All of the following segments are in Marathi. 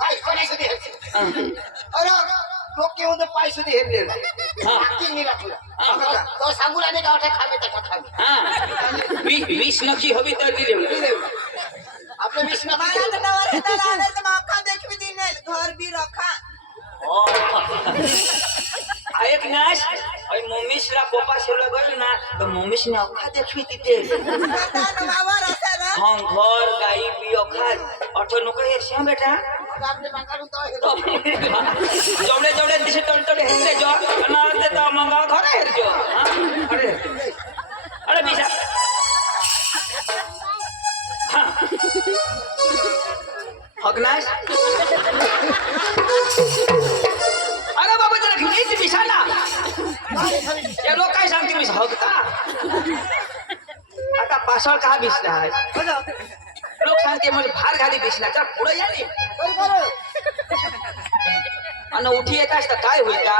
काय कोणासाठी हेरले अरे डोके होऊन पाय सुद्धा हेरले नाही मी तुला तो सांगू लागले गावठा खामे त्याच्या खामे विष नक्की हवी तर दिले आपलं विष घर भी रखा ऐक नाश मम्मीशला पप्पा शेवला गयो ना तर मम्मीशने अख्खा देखवी तिथे हम घर गाई भी अख्खा अठो नको हे श्याम बेटा जेवढे जेवढे दिशे तळतळे हेरले जो ना ते तर मग घर हेरजो अरे अरे बिशा हगनाश अरे बाबा जरा घेऊन बिशाला या लोक काय सांगते मी हगता आता पासळ का बिसला आहे लोक सांगते म्हणजे फार घाली बिसला तर पुढे या नाही आणि उठी येत असता काय होईल का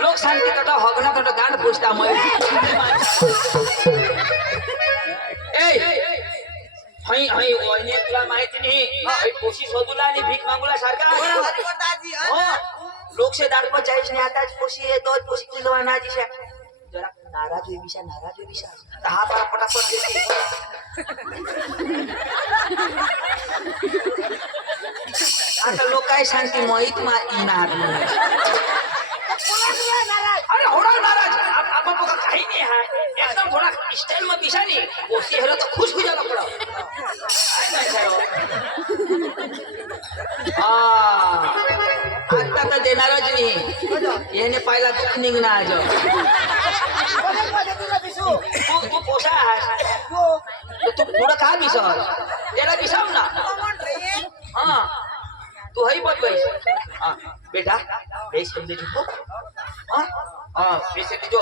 लोक सांगते तोटा हगना तोटा गांड पुसता मग हई हई वहिनी तुला माहिती नाही कोशिश होतुला आणि भीक मागूला सारखा लोक से दार पर जायच नाही आता कोशी येतो कोशी किलो ना दिशा जरा नाराज होई बिशा दहा बारा पटापट देते आता लोक काय सांगते मोहित मा इनार अरे होड़ा नाराज आप का काही नाही है एकदम थोड़ा स्टाइल में बिशा नहीं कोशी हेरो तो खुश हो जाना पड़ा आता तर देणारच नाही याने पाहिला दुःख निघणार तू पोसा तू पुढं का बिसर त्याला बिसाव ना हाँ तू हई बच गई बेटा बेस समझे जो हाँ हाँ बेस जो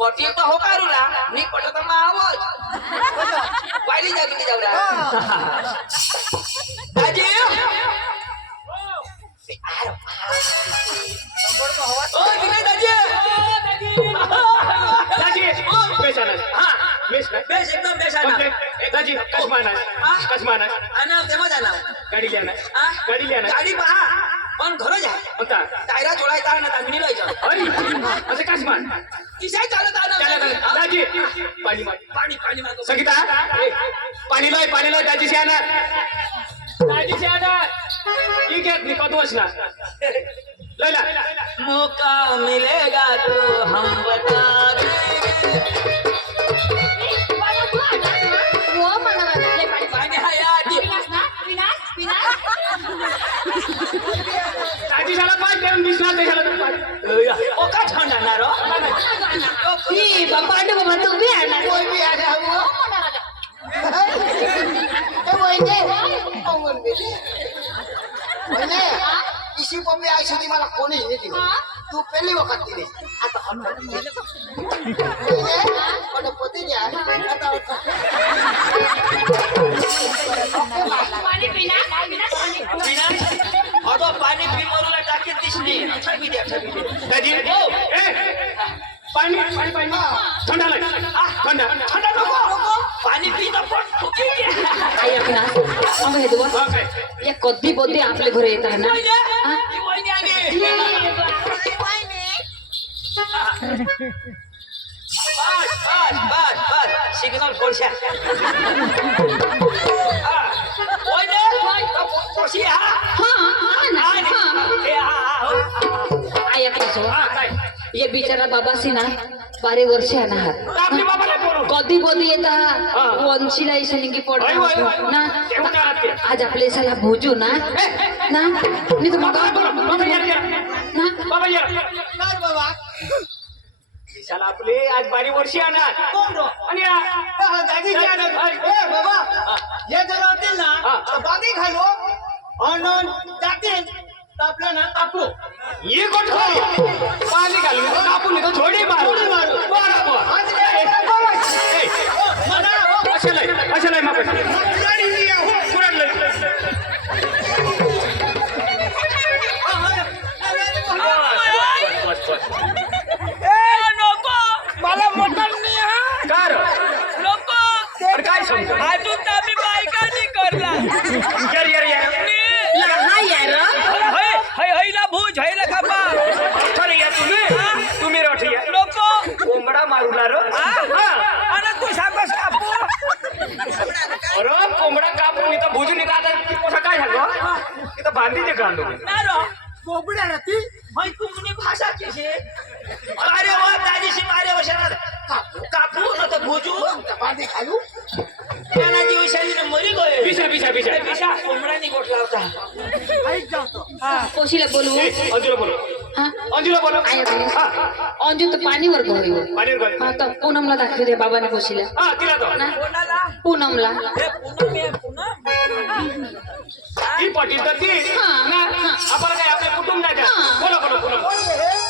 पटी तो हो का रुला नहीं पटो तो मैं आवज वाली जागी जाऊरा दादी ओ दिने दादी बेसाना हाँ बेस बेस एकदम बेसाना दादी कसमाना आना तेव्हा जाना गाडी लेना गाडी पहा पण घर जाय होता टायरा जोडायचा ना तामिनी लायचा अरे असं कसमान किसाय चालत आना दादी पाणी पाणी मागो संगीता पाणी लय दादी से आना ठीक है निका दोष ना लैला मौका मिलेगा तो हम बता पाणी हाया दादी साला पाच देऊन दिसणार ते साला पाच ओ का छंडा ना रो ई बाबा बाबा तू भी आना कोई भी आ जाओ इसी पप्पी आई सुधी मला कोणी नाही दिली तू पहिली वखत दिली आता पण पती द्या आता अगो पाणी पी मरूला टाकीत दिसली ठरवी द्या दादी पाणी थंडा थंडा नको पाणी पी तर पण फुकी ऐक ना मग हे दुवा काय या कधी बद्दे आपले घरी येतात ना बस सिग्नल फोडशा ऐक ना सो ये बिचारा बाबा सी ना 12 वर्ष आहे ना आपली बाबाला बोलू कधी बदी येता वंशीला इसनिंगी पडतो ना आज आपले साला भोजू ना नाही तर मग ना बाबा या काय बाबा शाला आपले आज 12 वर्षी आणणार कोण रो आणि दादी जी ए बाबा हे जर होतील ना तर बागी घालो आणून जातील तर आपलं ना कापू ये कोण पाणी घालून कापू नाही तर थोडी मारू बरोबर अशाला माप मला मटण नाही हा कार नको काय समज अजून तर मी बायका नाही करला यार हाय काय झालं इथं बांधीचे कांदो बोबड्या राहती भाई तुमने भाषा कैसे अरे वाह दादीशी मारे वशनात कापू न तर भोजू बांधी खालू त्याला जीव शरीर मरी गए पिशा पिशा पिशा पिशा कोंबड्यानी गोठला होता ऐक जातो कोशीला बोलू अंजूला बोलो हा अंजूला बोलो आया बोले. हा अंजू तर पाणीवर गयो पाणीवर गयो. हा तर पूनमला दाखवी दे बाबाने कोशीला हा तिला तो ना कोणाला पूनमला हे पूनम आहे पूनम ही पाटील तर ती हा. ना आपण काय आपले कुटुंब नाही का हा. बोला बोला बोला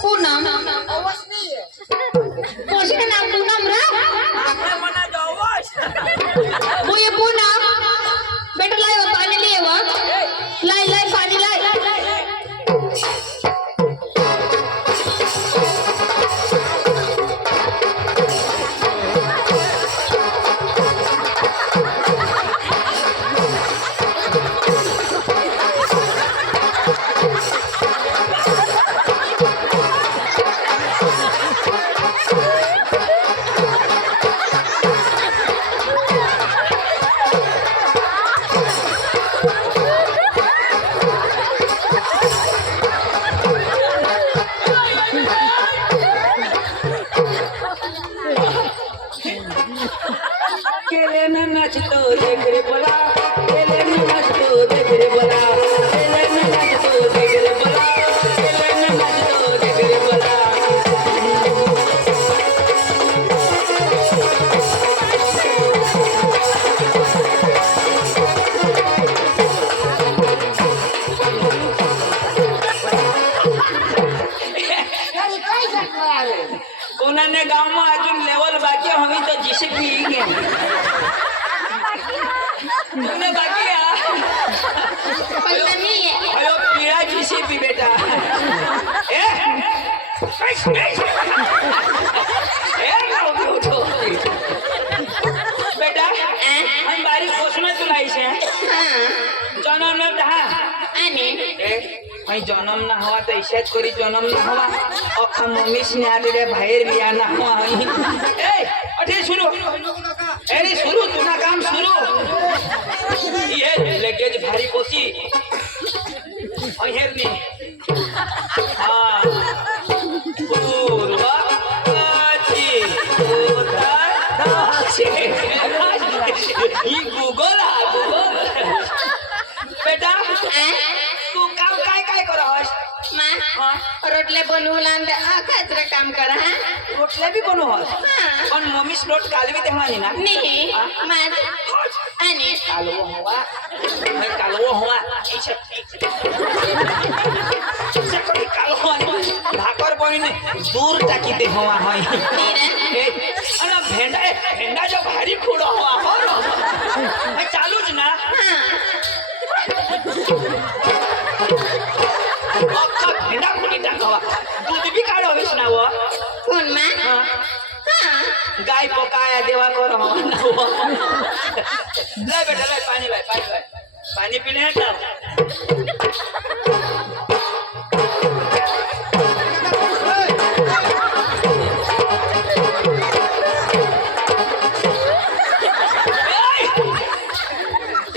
पूनम कोशीला नाम पूनम रा आपल्या मनात आवाज वो ये पूनम बेटा लाय वो पानी ले वो लाय लाय पानी लाय केले न नाचतो देख रे बोला केले न नाचतो देख रे बोला केले न नाचतो देख रे बोला केले न नाचतो देख रे बोला अरे काय सांगणार कोणाने गाव में अजून लेवल बाकी हमी तो जिसे पी गए तुमने बाकी पैसा नहीं है अयो पीड़ा जिसे पी बेटा ए ना उठो बेटा हम बारी कोस में तुलाई से जन्म न दहा आणि भाई जन्म ना हवा तो इशाद करी जन्म ना हवा अखा मम्मी से आते रे बाहेर बिया ना हुआ ए अठे शुरू अरे शुरू तू ना काम शुरू ये लगेज भारी कोसी अहेरनी हां पूर्वा पश्चिम ये गूगल बेटा तू काम काय काय करस रोटले बनवून आणते खायचं काम करा हा रोटल्या बी बनवस पण मम्मी स्लोट कालवी तेव्हानी ना नाही माझ आणि कालवो हवा मैं कालवो हवा ऐसे कभी कालवो भाकर बनी दूर टाकी दे हवा है अरे भेंडा जो भारी खुड़ा हुआ हो मैं चालू ज ना भेंडा खुली टाकावा दूध भी काढो हवीस ना वो कोण मा गाय पकाया देवा करो ले बेटा ले पानी पानी पीने हैं तब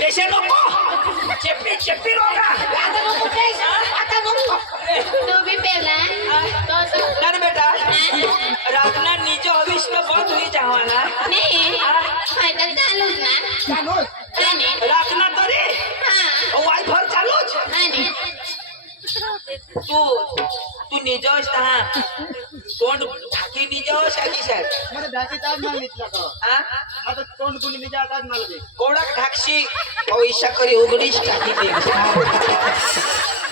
ऐसे नको चेप्पी रोगा तो भी पेला तो ना बेटा रातना नीचे हवीस तो बहुत हुई जावाना नाही फायदा चालूच ना चालूच आणि रातना तरी हा वायफर चालूच आणि तू निजोस ता तोंड ढाकी निजोस आकी सर मला ढाकी ताज माल निघला का हां आता तोंड गुली निघा ताज माल दे कोडक ढाकशी पैसा करी उघडीच टाकी दे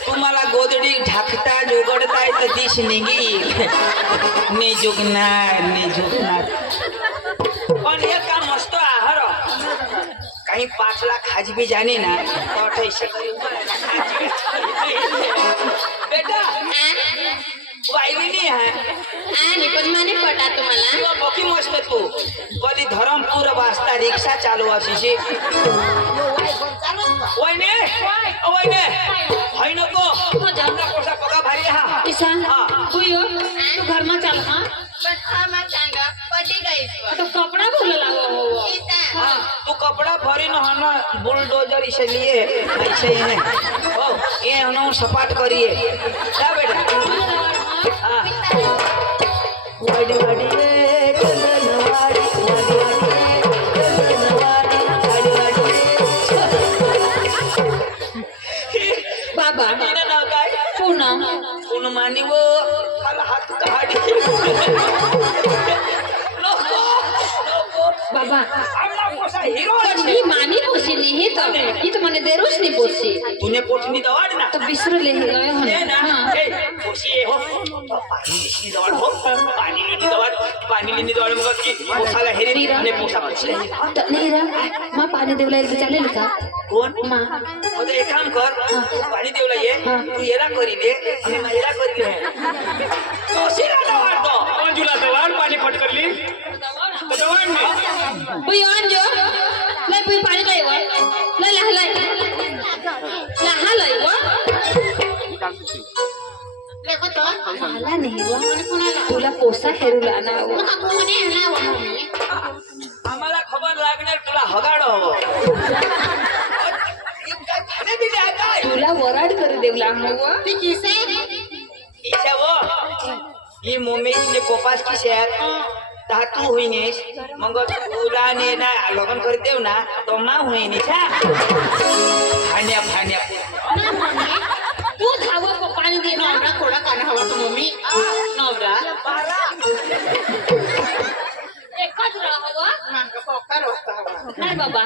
तुम्हाला गोदडी ढाकता उघडताय तर दिश निघी निजुगणार पण हे काम मस्त आहार काही 5 लाख खाजबी जाणे ना तो 28 करी बेटा वाईली आहे आणि पण माने पटा तुम्हाला किंवा बकी मस्त तू कधी धरमपूर वाजता रिक्षा चालू अशी वयने होय नको जामना कोसा पका भारी हा किसान हाँ। तू यो तू घर में चल हाँ पण आम्हा सांगा पटी गई तो कपड़ा बोल लागो हो हाँ तू कपड़ा भरी न हन बुलडोजर इसलिए ऐसे ही है ओ ये हन सपाट करिए क्या बेटा हां वाडी वाडी रे चंदनवाड़ी वाडी वाडी रे चंदनवाड़ी वाडी वाडी बाबा रे ना काय पूनम कोण मानी वो खाला हात काढी नको बाबा आमला पोसा हिरो पण ही मानी पोसली हे तर મને દેરુસ ની પોસી तूने पोटनी दवाड ना તો વિસરले हे गयो ए हन ना हां ए पोशी हो पाणी दिसली दवाड हो पाणी लिनी दवाड मग की पोसाला हेरे आणि पोसा पोसले तर नीरा मा पाणी देवला इथे चालेल का कोण मा आता एक काम कर पाणी देवला ये तू येरा करी दे आणि महिला करी दे पोशीला दवाड तो मंजुला दवाड पाणी फटकरली दवाड नाही बुई अंजो लय बुई पाणी लय व लय लय लय व मला नाही व तुला पोसा हेरुला ना व आम्हाला खबर लागणार तुला हगाडो हवं खाणे दिले आता तुला वराड करू देवला व इच्छा वो ही मुंबईतले पोपास किसे आहेत तू होईनेस मग तुला ने ना लग्न कर देव ना तो मा होईनेस खाण्या खाण्या तू खावा पाणी दे नवरा कोडा कान हवा तू मम्मी नवरा एकच राहावा नाही बाबा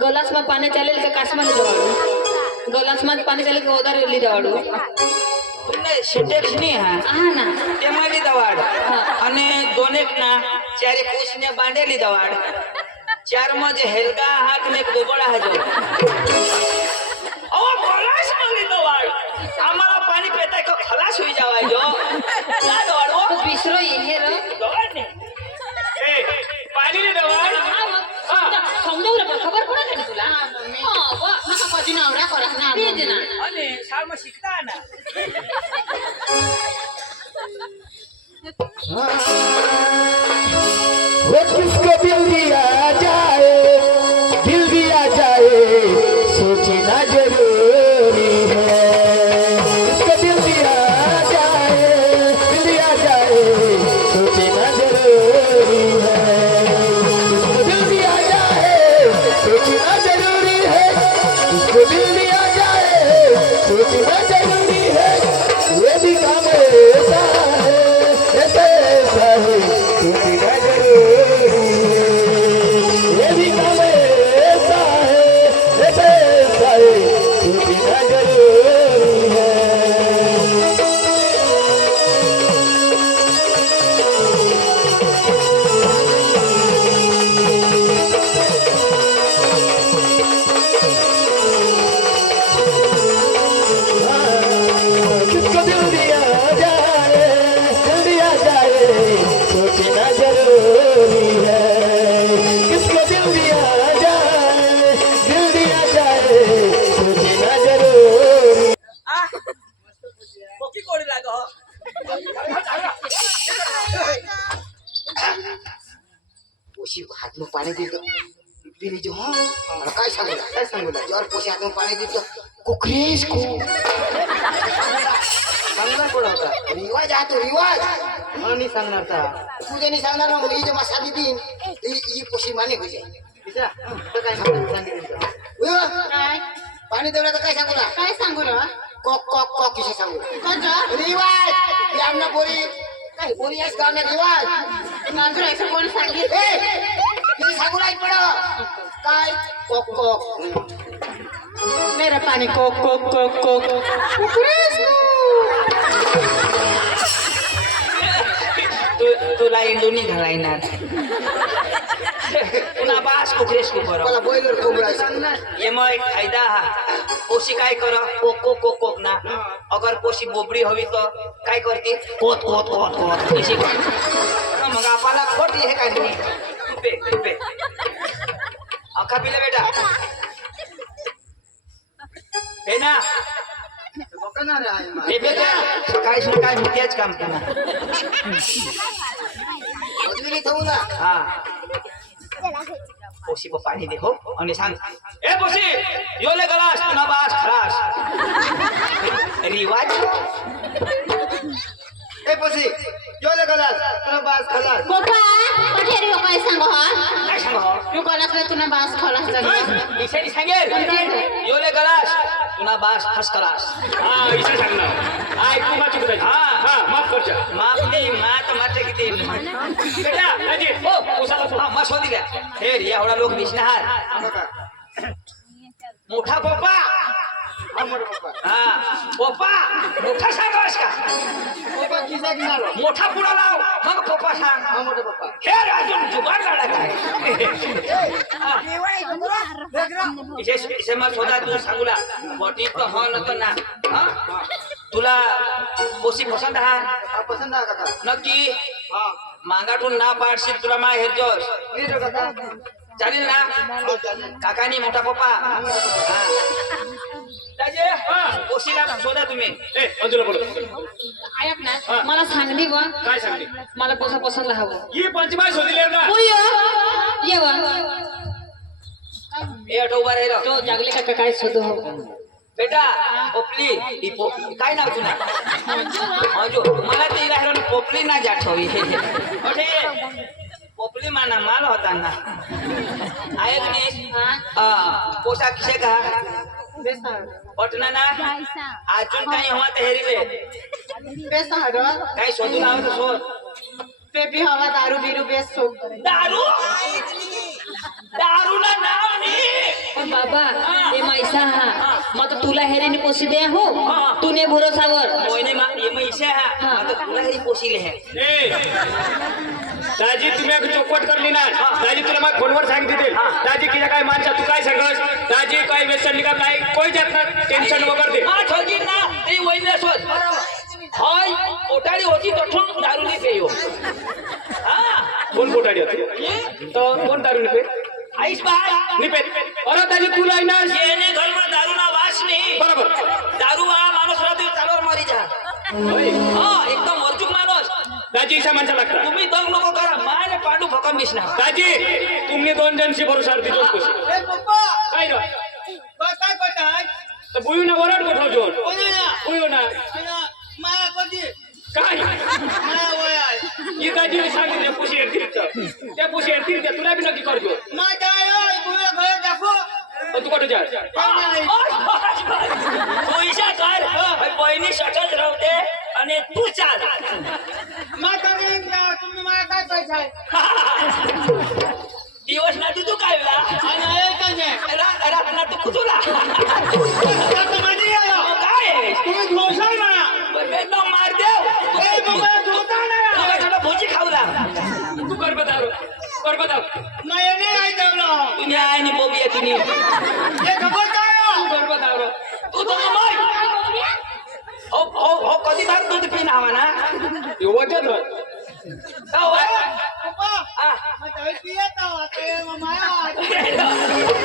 गलास मा पाणी चालेल का कासमाने जवाडू गलास मा पाणी चालेल का ओदार वेली जवाडू तुमने सेटेक्स नहीं है हा ना ते माली दवाड आणि दोन एक ना चार कोसने बांधेली दवाड चार मध्ये हेलगा हात ने गोबडा हाजो ओ खलास माली दवाड आम्हाला पाणी पेताय का खलास होई जावायजो ना दवाड ओ विसरो हे र दवाड ने ए पाणी दे दवाड समजावलं पण खबर कोणा झाली तुला नका कधी नवरा करा ना तेज ना आणि शाळा शिकता ना वो किसको दिल दिया जाए सोचना जरूरी है किसको दिल दिया जाए सोचना जरूरी है किसको दिल दिया जाए सोचना जरूरी है किसको दिल दिया जाए सोचना जरूरी है ये भी काम ऐसा है ऐसा है सोचना जरूरी है ये भी काम ऐसा है ऐसा है सोचना जरूरी है किसको दिल दिया जाए सोचना जरूरी है किसको दिल दिया जाए सोचना जरूरी कोकी कोडी लाग हो पोशी हात में पाणी देतो पिली जो हाँ काय सांगू जर पोशी हात में पाणी देतो कुकरेश को सांगणार कोण होता रिवाज आहे तो रिवाज मला नाही सांगणार का तुझे नाही सांगणार ना ही जेव्हा साधी देईन ही पोशी माने होई जाईल काय पाणी देवला तर काय सांगू ना कॉक कॉक कॉक किसे सांगू रिवाज ही आमना बोरी काय बोरी आहेस का रिवाज नांदूर ऐसा कोण सांगितलं किसे सांगू नाही पड काय कॉक कॉक मेरा पानी कोक कोक कोक कोक तुला इंडोनी घालायणार पुन्हा बास कुकरेश कुकर मला बॉयलर कोंबडा ये मग एक फायदा हा पोशी काय कर कोक कोक कोक कोक ना अगर पोशी बोबडी हवी तर काय करते कोत कोत कोत कोत अशी मग आपल्याला खोट हे काय तुम्ही तुपे तुपे अख्खा पिला बेटा हे ना हे बेटा सकाळी सकाळी मी तेच काम करणार अजूनही थांबू ना हा पोशी को पाणी दे हो आणि सांग ए पोशी योले गलास तुना बास खलास रिवाज ए पोसी यो लगलास तुला बास खलास पप्पा पठेरी हो काय सांगो हा काय सांग हो तू कोणास तुला बास खलास झाली इसे सांगेल योले गलास तुना बास खस खलास हा इसे सांगणार ऐकू मा चुकत हा हा माफ करचा माप नाही मात माते किती बेटा दाजी ओ उसाला हा मस्त होती का हे रे एवढा लोक दिसणार मोठा पप्पा हा मोठा पप्पा हा पप्पा मोठा सांगास का पप्पा किसा किनारो मोठा पुढा लाव मग पप्पा सांग हा मोठा पप्पा हे अजून जुगाड काढा काय इसे मग स्वतः तू सांगूला बॉटी तो हो न तो ना हा तुला पोशी पसंत हा हा पसंत आहे काका नक्की हा मागाटून ना पाडशील तुला मा हेरजोस नीट आहे काका चालेल ना हो चालेल काकानी मोठा पप्पा हा राजे पोशीला शोधा तुम्ही ए अंजुला बोल ऐक ना मला सांगली वा काय सांगली मला पोसा पसंत हवं ही पंचमाय शोधले ना ये वा ए ऑटो उभा राहिलो तो जागले का काय शोधू हो बेटा पोपली ही पोपली काय नाव तुला मंजू मला ते राहिलो पोपली ना जाठवी ओठे पोपली माना माल होता ना आहे की नाही पोशाख किसे का पटना ना अजून काही हवा तयारीले बेस हडो काही शोधून हवं तर शोध पेपी हवा दारू बिरू बेस सोक दारू दारू ना नाव नाही बाबा ये मैसा हा मग तुला हेरेने पोसी दे हो तूने भरोसावर मोयने मा ये मैसे हा आता तुला घरी पोशीले है ए दाजी तुम्ही एक चौपट करली ना दाजी तुला मग फोनवर सांगितले दाजी किया काय मानसा तू काय सांगस दाजी काय व्यसन निघत नाही कोई जात ना टेन्शन वगैरे दे मा ठोगी ना ते वैनला शोध हाय ओटाळी होती तठून दारू नाही पेयो हा कोण पोटाडी होती तो कोण दारू निपे आईस बाय निपे अरे दाजी तुला आहे ना येने घर में दारू ना वास नहीं बरोबर दारू वाला माणूस राहतो चालवर मारी जा होय. हा एकदम वरचूक माणूस दाजी इशा माणसा लागता तुम्ही दंग नको करा माने पांडू भकम मिसना दाजी तुम्ही दोन जणशी भरोसा दिलो खुशी ए पप्पा काय ना काय करताय तर बुयू ना वरड गोठव जोन बुयू ना माया कधी काय माया वय आहे ही दाजी सांगितले पुशी येतील त्या पुशी येतील त्या तुला बी नक्की करतो मा जाय गुया घर दाखव तू कुठे जा पैसा कर बहिणी सटल राहते आणि तू चाल मा तुम्ही माया काय पैसा दिवस ना तू काय वेळा आणि आहे का नाही ना तू कुतुला मध्ये आयो काय तुम्ही घोषा ना एकदम मार देव ए बाबा धोता ना तुला थोडं भोजी खाऊला तू कर बताव माया नाही आहे देवला तुम्ही आहे नि बोबी आहे तुम्ही ए खबर काय कर बताव तू तर माय हो हो हो कधी भाग दूध पिन हवा ना वचन का हो पप्पा हा मैं पियता आता माया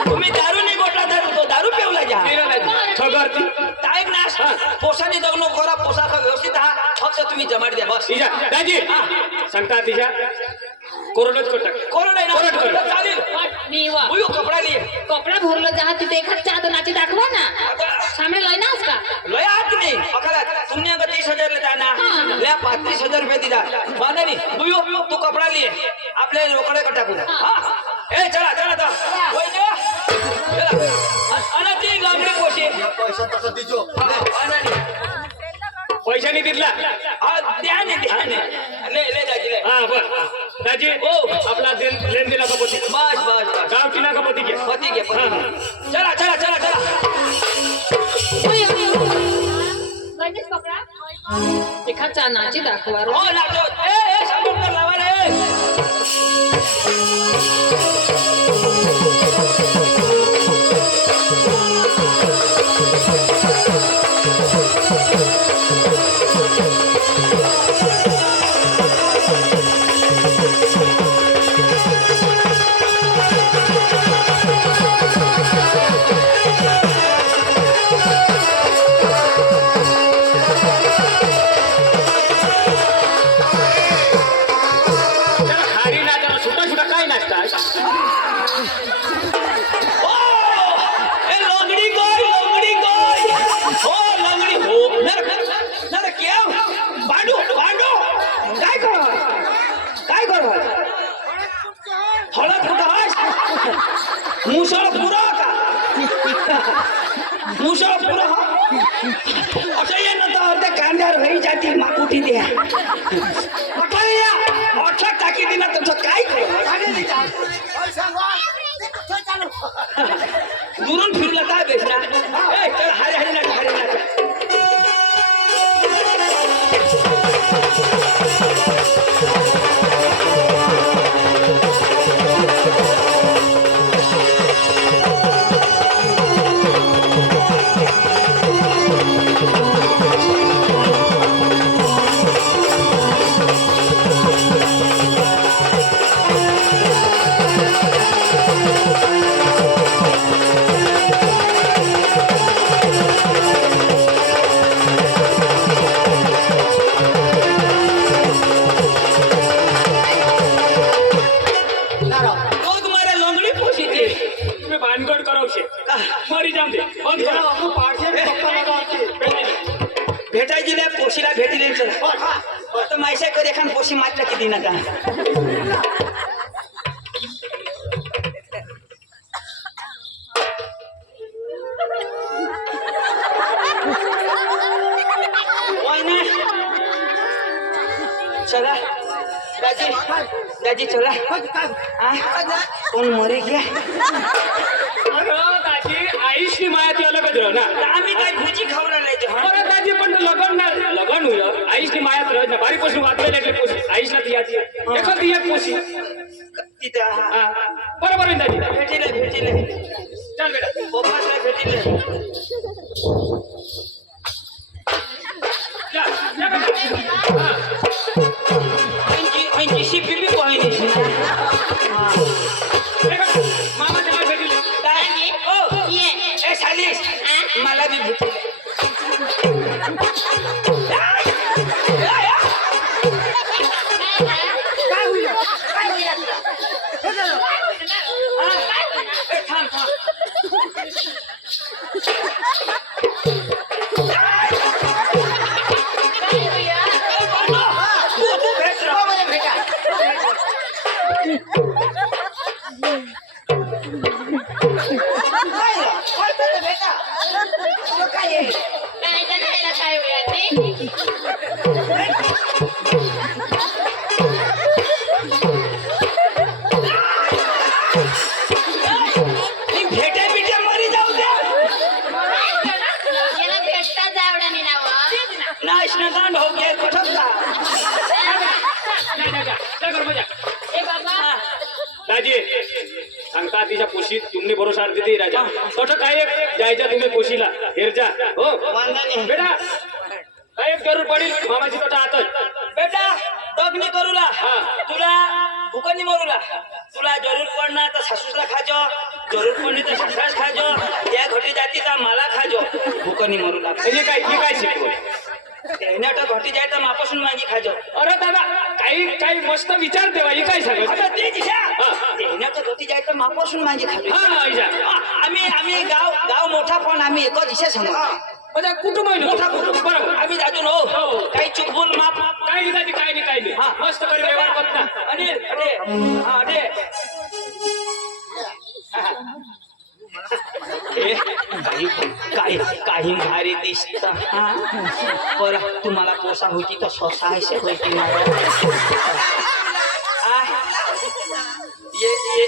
तुम्ही दारू नाही गोटला तो दारू पिवला जा खबर टाइम ना पोषाने जगलो करा पोशाख व्यवस्थित हा फक्त तुम्ही जमाड द्या बस तिच्या दाजी सांगता तिच्या कोरडच कर टाक कोण नाही कोरड कर. ना चालेल मी वा बुयो कपडा लिए कपडा भरलं जहा तिथे एखाद चादनाची दाखवा ना सामने लय ना का लय आत नाही अकरा तुमने अगर 30,000 लेता ना हाँ. ले 35,000 रुपये दिला माने नाही बुयो तू कपडा लिए आपले लोकडे का टाकू हा ए चला चला चला वय दे चला अन ती गामडे पोशी पैसा तसा दिजो पैसा नाही दिला द्या ने ले ले दाजी ले हा बर दाजी आपला लेन दिला का पती बस बस बस गाव टिना का पती घे पती घे पती घे. चला चला चला चला गणेश कपडा एखाद चादनाची दाखवा हो लागतो ए समोर कर लावा रे खारी नाचाला छोटा छोटा काय नाचतात असं ये ना तर त्या कांद्यावर होई जाती माकुटी द्या आता या अठरा टाकी दिला तुमचं काय करू दुरून फिरला काय भेटणार ए, चल हरे हरे नाच हरे नाच रोज मारे लोंगडी पोशी थी तुम्ही भानगड करो शे मरी जाम दे बंद करा भेटायची नाही पोशीला भेटी द्यायचं तर माहिती कर एखाद पोशी मात्र किती नका होय ना चला दाजी दाजी चला कोण मरे क्या अरे दाजी आईशी मायाची अलगच रह ना आम्ही काय भुजी खाऊ राहिले अरे दाजी पण लगन ना लगन होईल आईशी मायात रह ना बारी पोशी वाचलेली એટલે पोशी आईशला ती याची एखादी एक पोशी तिथं हा बरोबर आहे दाजी भेटीले चल बेटा पप्पासला भेटीले जा जा बेटा हा ऐंशी बिबी पाहिजे मामा त्याला भेटले ए शालीस मला बी भेटले थांब भेटे बिटे मरी जाऊ दे नाश नदान हो गया कठोरता दाजी सांगता तिच्या पोशीत तुम्ही भरोसा देते राजा तसं काय जायच्या तुम्ही पोशीला हेरजा हो बेटा काय एक जरूर पडेल मामाची तोटा आतच बेटा दगनी करूला तुला भुकनी मरूला तुला जरूर पडणार तर सासूसला खाजो जरूर पडली तर सासरास खाजो त्या घटी जातीचा मला खाजो भुकनी मरूला हे काय शिकवलं त्याने तर घटी जाय तर मापासून मागी खाजो अरे दादा काही मस्त विचार देवा ही काय सांगत आता ते दिशा त्याने तर घटी जाय तर मापासून मागी खाजो हा आईजा आम्ही गाव मोठा पण आम्ही एक दिशा सांगतो म्हणजे कुटुंब आहे मोठा ना कुटुंब बरोबर आम्ही जातो नो हो. काही चुकबुल माफ काही दादी काही नाही हा. मस्त कर व्यवहार करता अरे अरे हा अरे काही भारी दिसत पर तुम्हाला पोसा होती तर स्वसा होती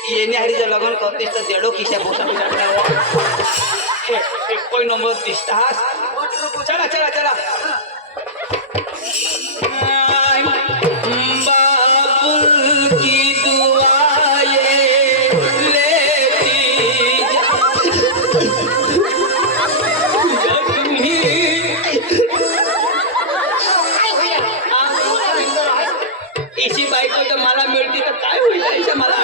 येणे हरीचं लग्न करतेस तर देडो किशा पोसा एक नंबर दिसतास चला चला चला बाबुल की दुआएं लेती इसी बायको तर मला मिळती तर काय होईल असं मला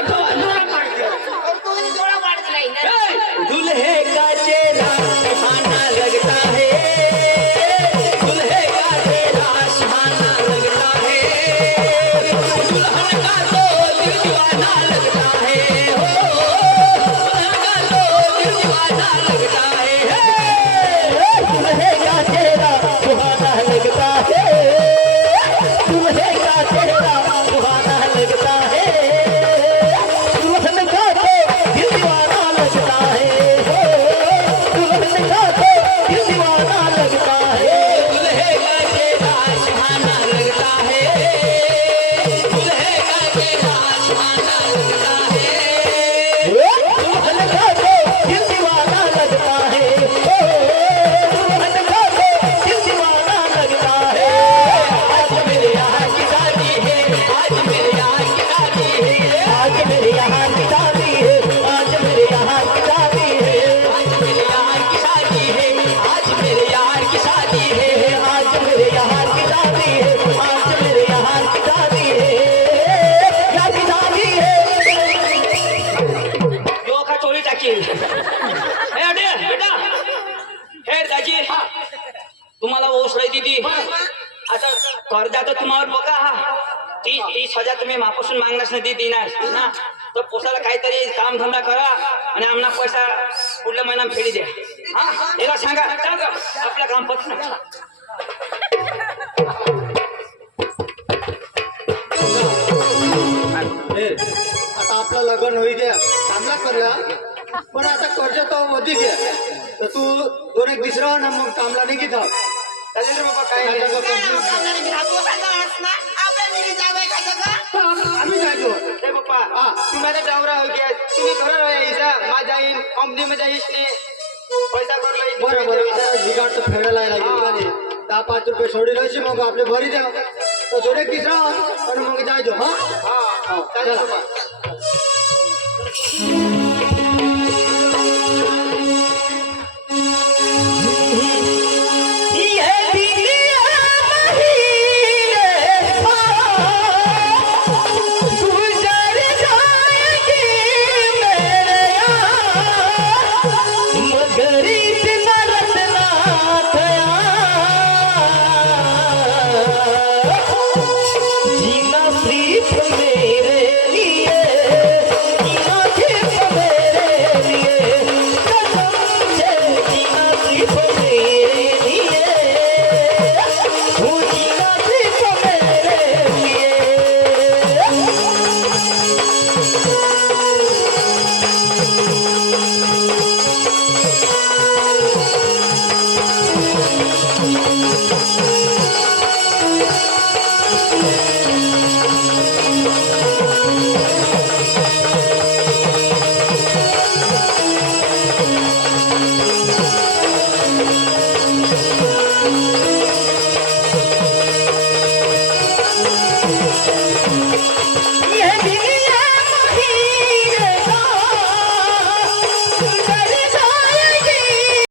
दूल्हे का चेहरा सुहाना लगता है दूल्हे का चेहरा सुहाना लगता है दुल्हन का तो दिल दीवाना लगता है दुल्हन का तो दिल दीवाना लगता है दूल्हे का चेहरा सुहाना लगता है दूल्हे का चेहरा सुहाना लगता है तुम्हाला ओस राहते ती आता कर्जा तर तुम्हाला बघा हा 30,000 तुम्ही मापासून मागण्यास नाही ती नाही ना तर पोसाला काहीतरी काम धंदा करा आणि आम्हाला पैसा पुढल्या महिन्यात फेडी द्या हा याला सांगा आपलं काम पटलं आता आपलं लग्न होई द्या चांगला करूया पण आता कर्ज तो अधिक आहे तर तू दोन एक दिसरा ना मग कामला नाही घेता चालेल रे बाबा काय आम्ही जायचो ए पप्पा तुम्हाला डावरा हो गया तुम्ही घर यायचा माझ्या येईन कंपनीमध्ये येईसने पैसा करला बरं बरं जिगाड तर फेडायला लागेल 10-5 रुपये सोडी राहायची मग आपले भरी द्या तर दोन एक दिसरा आणि मग जायचो हा हा चला चालेल पप्पा